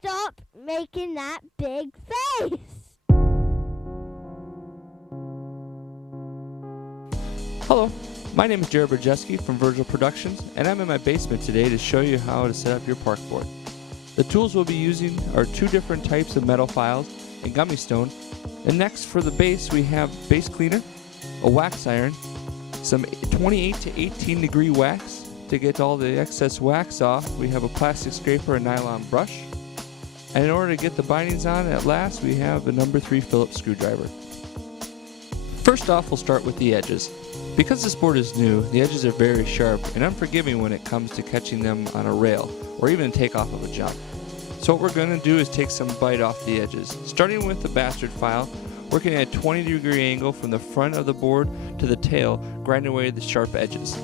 stop making that big face. Hello, my name is Jared Brzeski from Virgil Productions, and I'm in my basement today to show you how to set up your park board. The tools we'll be using are 2 different types of metal files and gummy stone. And next, for the base, we have base cleaner, a wax iron, some 28 to 18 degree wax. To get all the excess wax off, we have a plastic scraper and nylon brush. And in order to get the bindings on at last, we have a number 3 Phillips screwdriver. First off, we'll start with the edges. Because this board is new, the edges are very sharp and unforgiving when it comes to catching them on a rail or even takeoff of a jump. So what we're going to do is take some bite off the edges. Starting with the bastard file, working at a 20 degree angle from the front of the board to the tail, grinding away the sharp edges.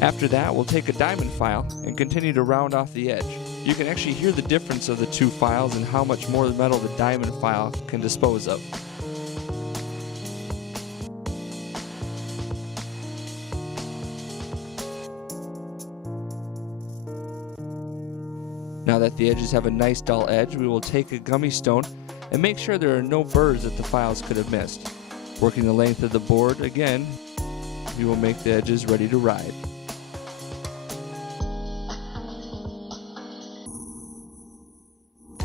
After that, we'll take a diamond file and continue to round off the edge. You can actually hear the difference of the 2 files and how much more metal the diamond file can dispose of. Now that the edges have a nice dull edge, we will take a gummy stone and make sure there are no burrs that the files could have missed. Working the length of the board again, we will make the edges ready to ride.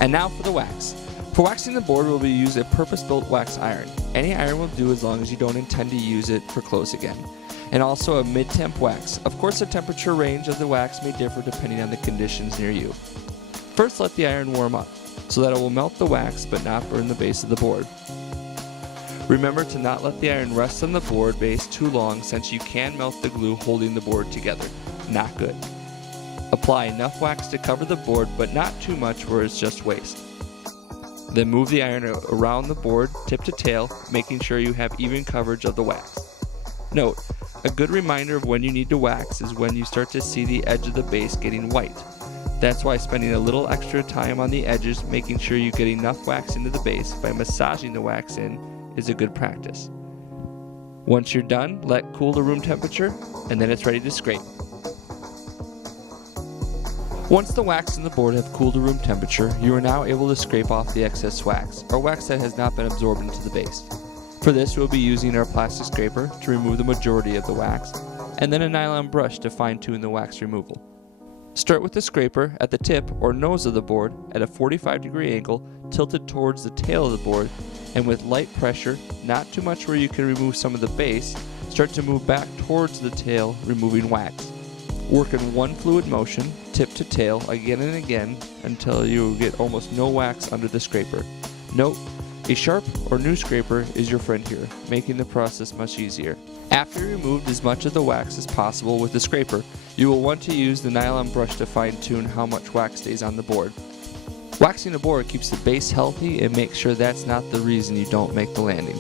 And now for the wax. For waxing the board, we'll use a purpose-built wax iron. Any iron will do as long as you don't intend to use it for clothes again. And also a mid-temp wax. Of course, the temperature range of the wax may differ depending on the conditions near you. First, let the iron warm up so that it will melt the wax but not burn the base of the board. Remember to not let the iron rest on the board base too long, since you can melt the glue holding the board together. Not good. Apply enough wax to cover the board, but not too much where it's just waste. Then move the iron around the board, tip to tail, making sure you have even coverage of the wax. Note, a good reminder of when you need to wax is when you start to see the edge of the base getting white. That's why spending a little extra time on the edges, making sure you get enough wax into the base by massaging the wax in, is a good practice. Once you're done, let cool to room temperature, and then it's ready to scrape. Once the wax and the board have cooled to room temperature, you are now able to scrape off the excess wax, or wax that has not been absorbed into the base. For this, we'll be using our plastic scraper to remove the majority of the wax, and then a nylon brush to fine-tune the wax removal. Start with the scraper at the tip or nose of the board at a 45 degree angle, tilted towards the tail of the board, and with light pressure, not too much where you can remove some of the base, start to move back towards the tail, removing wax. Work in one fluid motion, tip to tail, again and again, until you get almost no wax under the scraper. Note, a sharp or new scraper is your friend here, making the process much easier. After you removed as much of the wax as possible with the scraper, you will want to use the nylon brush to fine-tune how much wax stays on the board. Waxing the board keeps the base healthy and makes sure that's not the reason you don't make the landing.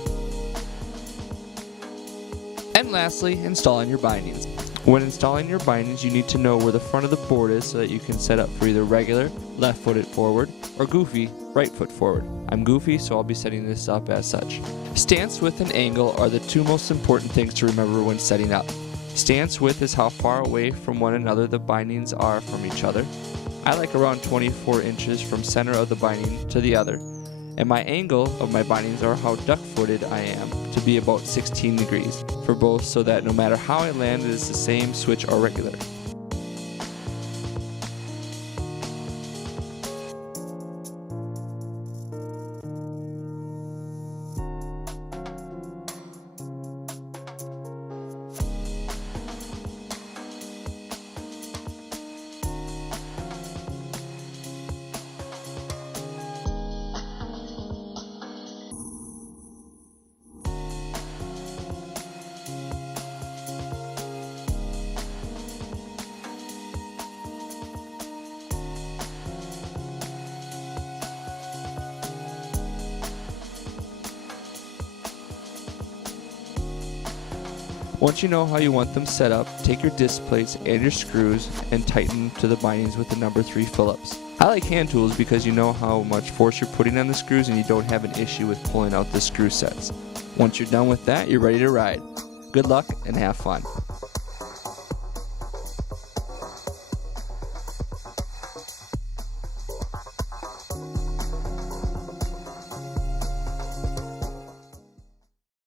And lastly, installing your bindings. When installing your bindings, you need to know where the front of the board is so that you can set up for either regular, left-footed forward, or goofy, right foot forward. I'm goofy, so I'll be setting this up as such. Stance width and angle are the 2 most important things to remember when setting up. Stance width is how far away from one another the bindings are from each other. I like around 24 inches from center of the binding to the other. And my angle of my bindings are how duck-footed I am, to be about 16 degrees for both, so that no matter how I land, it is the same switch or regular. Once you know how you want them set up, take your disc plates and your screws and tighten to the bindings with the number 3 Phillips. I like hand tools because you know how much force you're putting on the screws and you don't have an issue with pulling out the screw sets. Once you're done with that, you're ready to ride. Good luck and have fun.